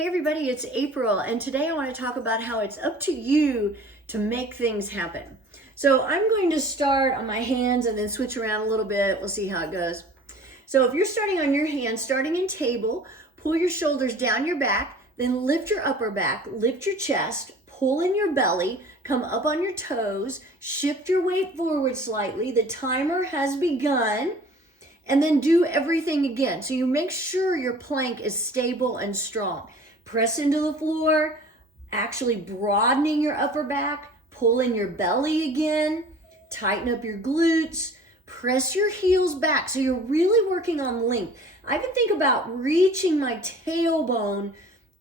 Hey everybody, it's April, and today I want to talk about how it's up to you to make things happen. So I'm going to start on my hands and then switch around a little bit. We'll see how it goes. So if you're starting on your hands, starting in table, pull your shoulders down your back, then lift your upper back, lift your chest, pull in your belly, come up on your toes, shift your weight forward slightly. The timer has begun. And then do everything again. So you make sure your plank is stable and strong. Press into the floor, actually broadening your upper back, pull in your belly again, tighten up your glutes, press your heels back. So you're really working on length. I even think about reaching my tailbone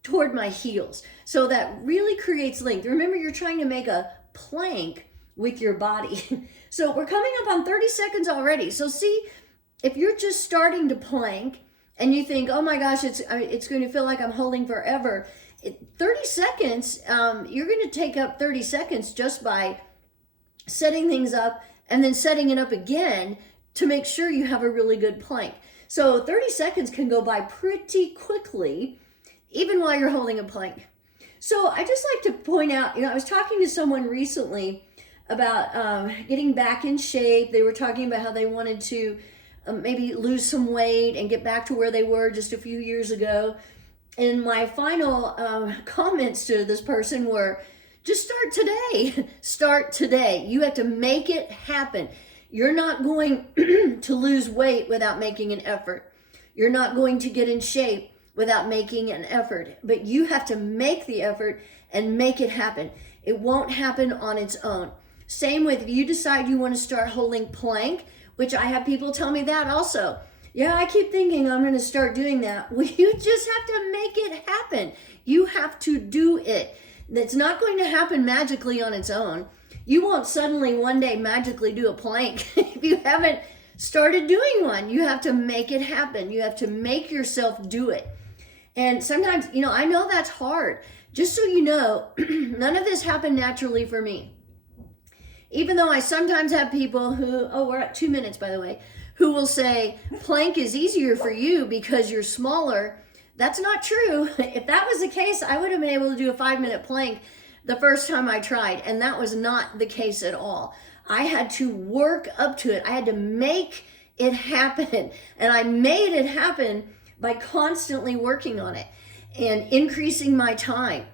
toward my heels. So that really creates length. Remember, you're trying to make a plank with your body. So we're coming up on 30 seconds already. So see, if you're just starting to plank and you think, oh my gosh, it's going to feel like I'm holding forever, 30 seconds, you're going to take up 30 seconds just by setting things up and then setting it up again to make sure you have a really good plank. So 30 seconds can go by pretty quickly, even while you're holding a plank. So I just like to point out, I was talking to someone recently about getting back in shape. They were talking about how they wanted to maybe lose some weight and get back to where they were just a few years ago. And my final comments to this person were, just start today. Start today. You have to make it happen. You're not going to lose weight without making an effort. You're not going to get in shape without making an effort. But you have to make the effort and make it happen. It won't happen on its own. Same with if you decide you want to start holding plank, which I have people tell me that also. Yeah, I keep thinking I'm going to start doing that. Well, you just have to make it happen. You have to do it. It's not going to happen magically on its own. You won't suddenly one day magically do a plank if you haven't started doing one. You have to make it happen. You have to make yourself do it. And sometimes, I know that's hard. Just so you know, none of this happened naturally for me. Even though I sometimes have people who, we're at 2 minutes, by the way, who will say, plank is easier for you because you're smaller. That's not true. If that was the case, I would have been able to do a 5-minute plank the first time I tried, and that was not the case at all. I had to work up to it. I had to make it happen, and I made it happen by constantly working on it and increasing my time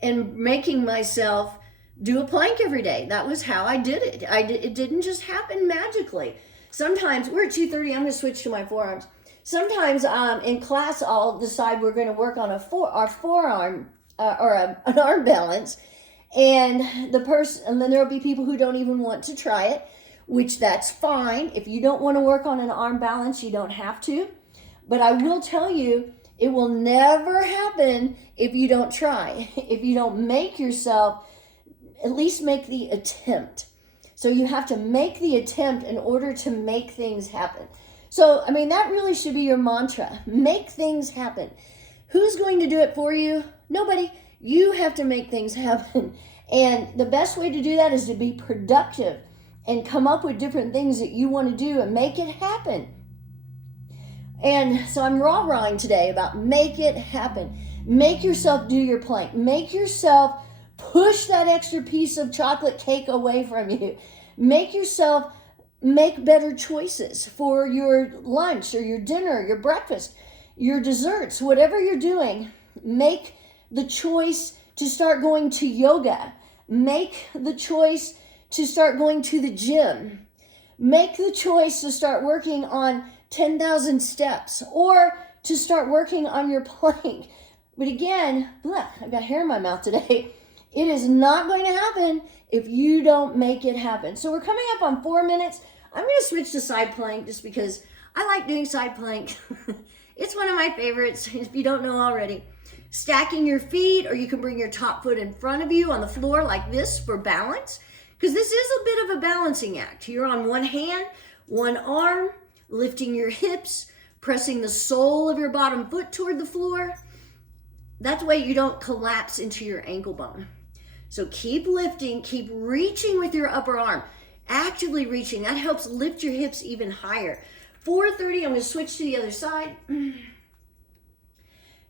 and making myself do a plank every day. That was how I did it. It didn't just happen magically. Sometimes, we're at 2:30, I'm going to switch to my forearms. Sometimes in class, I'll decide we're going to work on our forearm or an arm balance. And then there'll be people who don't even want to try it, which that's fine. If you don't want to work on an arm balance, you don't have to. But I will tell you, it will never happen if you don't try. If you don't make yourself at least make the attempt. So you have to make the attempt in order to make things happen. So, that really should be your mantra. Make things happen. Who's going to do it for you? Nobody. You have to make things happen. And the best way to do that is to be productive and come up with different things that you want to do and make it happen. And so I'm rah-rahing today about make it happen. Make yourself do your plank. Make yourself push that extra piece of chocolate cake away from you. Make yourself make better choices for your lunch or your dinner, your breakfast, your desserts, whatever you're doing. Make the choice to start going to yoga. Make the choice to start going to the gym. Make the choice to start working on 10,000 steps or to start working on your plank. But again, I've got hair in my mouth today. It is not going to happen if you don't make it happen. So we're coming up on 4 minutes. I'm going to switch to side plank just because I like doing side plank. It's one of my favorites, if you don't know already. Stacking your feet, or you can bring your top foot in front of you on the floor like this for balance, because this is a bit of a balancing act. You're on one hand, one arm, lifting your hips, pressing the sole of your bottom foot toward the floor. That way you don't collapse into your ankle bone. So keep lifting, keep reaching with your upper arm, actively reaching. That helps lift your hips even higher. 4:30, I'm going to switch to the other side.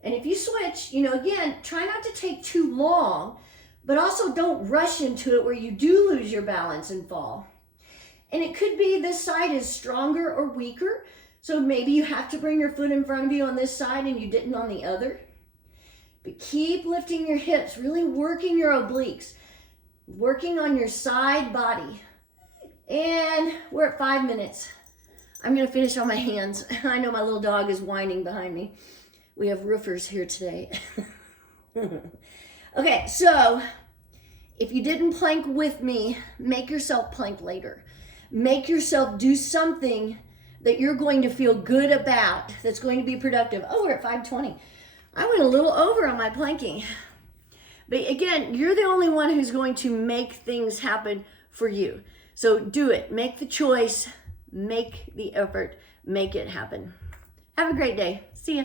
And if you switch, again, try not to take too long, but also don't rush into it where you do lose your balance and fall. And it could be this side is stronger or weaker. So maybe you have to bring your foot in front of you on this side and you didn't on the other. But keep lifting your hips, really working your obliques, working on your side body. And we're at 5 minutes. I'm going to finish on my hands. I know my little dog is whining behind me. We have roofers here today. Okay, so if you didn't plank with me, make yourself plank later. Make yourself do something that you're going to feel good about, that's going to be productive. Oh, we're at 5:20. I went a little over on my planking. But again, you're the only one who's going to make things happen for you. So do it. Make the choice. Make the effort. Make it happen. Have a great day. See ya.